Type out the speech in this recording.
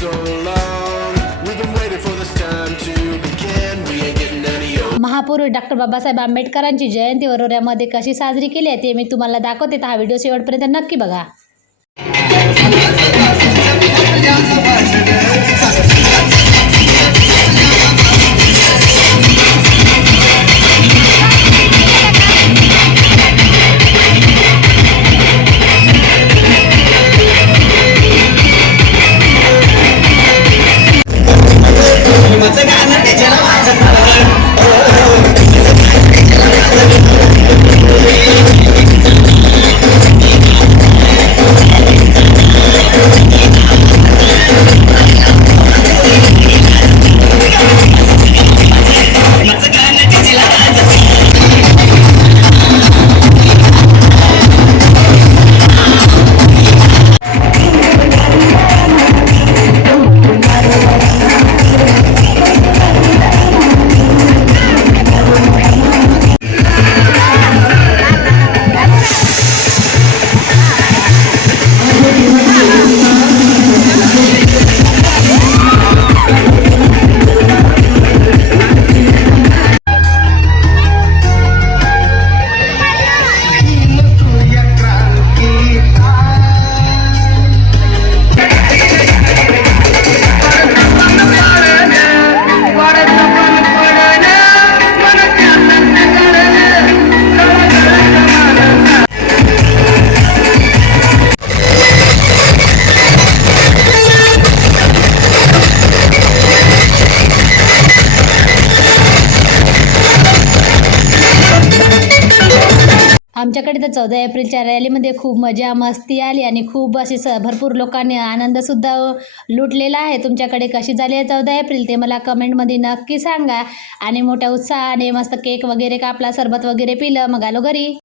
so long. We've been waiting for this time to begin. We ain't getting any older. महापुरुष doctor Babasaheb आंबेडकरांची जयंती वरोऱ्यामध्ये कशी साजरी केली आहे ते मी तुम्हाला दाखवते, तर हा व्हिडिओ शेवटपर्यंत नक्की बघा. आमच्याकडे तर 14 एप्रिलच्या रॅलीमध्ये खूप मजा मस्ती आली आणि खूप असे भरपूर लोकांनी आनंदसुद्धा लुटलेला आहे. तुमच्याकडे कशी झाली आहे 14 एप्रिल ते मला कमेंटमध्ये नक्की सांगा. आणि मोठ्या उत्साहाने मस्त केक वगैरे कापला, सरबत वगैरे पिलं, मग आलो घरी.